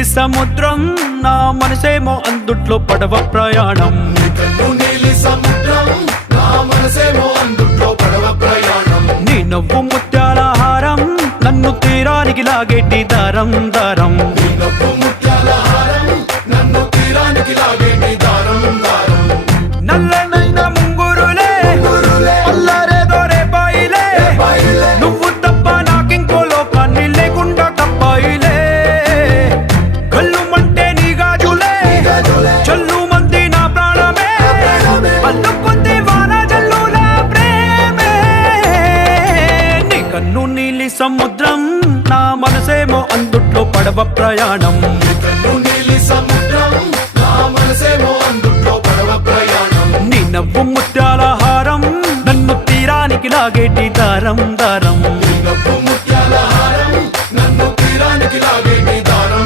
నీలి సముద్రం నా మనసేమో అందుట్లో పడవ ప్రయాణం. నీలి సముద్రం నా మనసేమో అందుట్లో పడవ ప్రయాణం. నీ నవ్వు ముత్యాల హారం నన్ను తీరానికి లాగేటి దారం దారం. నీ నవ్వు ముత్యాల హారం నన్ను తీరానికి లాగేటి దారం దారం. నల్లనైన ముంగురులే అల్లారేదో రేపాయిలే, నువ్వు తప్ప నాకింకో లోకాన్ని లేకుండా తప్పాయిలే. కళ్ళు మంటే నీ గాజులే చల్లు మంది నా ప్రాణమే, అల్లుకుంది వాన జల్లుల ప్రేమే. నీ కన్ను నీలి సముద్రం నా మనసేమో అందుట్లో పడవ ప్రయాణం. నీలి సముద్రం నా మనసేమో అందుట్లో పడవ ప్రయాణం. నీ నవ్వు ముత్యాల హారం నన్ను తీరానికి లాగేటి దారం దారం. నీ నవ్వు ముత్యాల హారం నన్ను తీరానికి లాగేటి